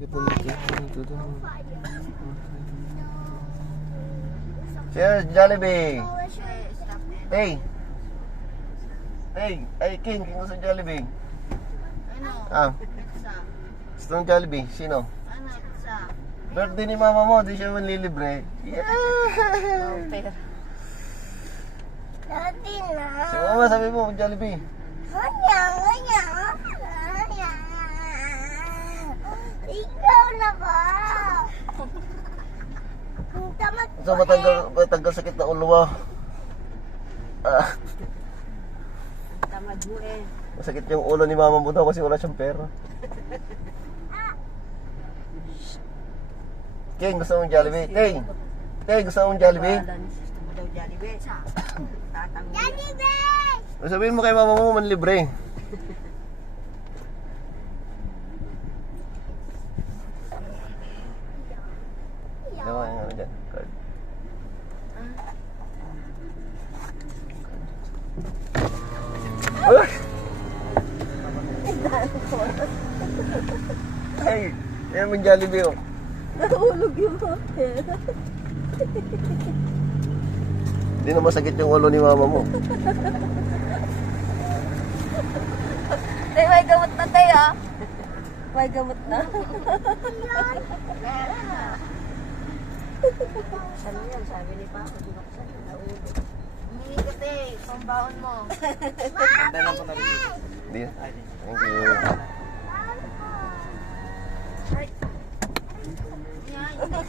Cheers, Jollibee! Hey! Hey! Ay, King gusto ng Jollibee. Ano? Ah, gusto ng Jollibee. Sino? Ano? Pizza? Birthday ni mama mo, di siya manlilibre. Yeah! Pera. Dati na. Si mama, sabi mo, Jollibee. Kanya. Ikaw na ba? Tamad So, matanggal sakit na ulo mo. Ah, Tamad mo eh. masakit yung ulo ni mama mo daw kasi wala siyang pera. King, gusto mong Jollibee? King, gusto mong Jollibee? Gusto mo daw Jollibee? Tatanggal. Jollibee! Sabihin mo kay mama mo, manlibre. Ano yung ano dyan? Card. Uy! Ay, yan mo Jollibee oh. Nahulog yung pera. Hindi na masakit yung ulo ni mama mo. Tay, may gamot na tayo ah. May gamot na. Ano yan? Sabi ni Papa, binuksan na nahulog. Humingi ka tay, pambaon mo. Hindi. Thank you. Yan, ganyan.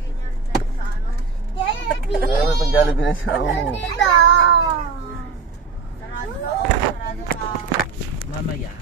Ganyan tayo sa ano. Jollibee! Ay, may pang Jollibee na siya. Oh. Dito! Sarado ka o, sarado ka. Mamaya.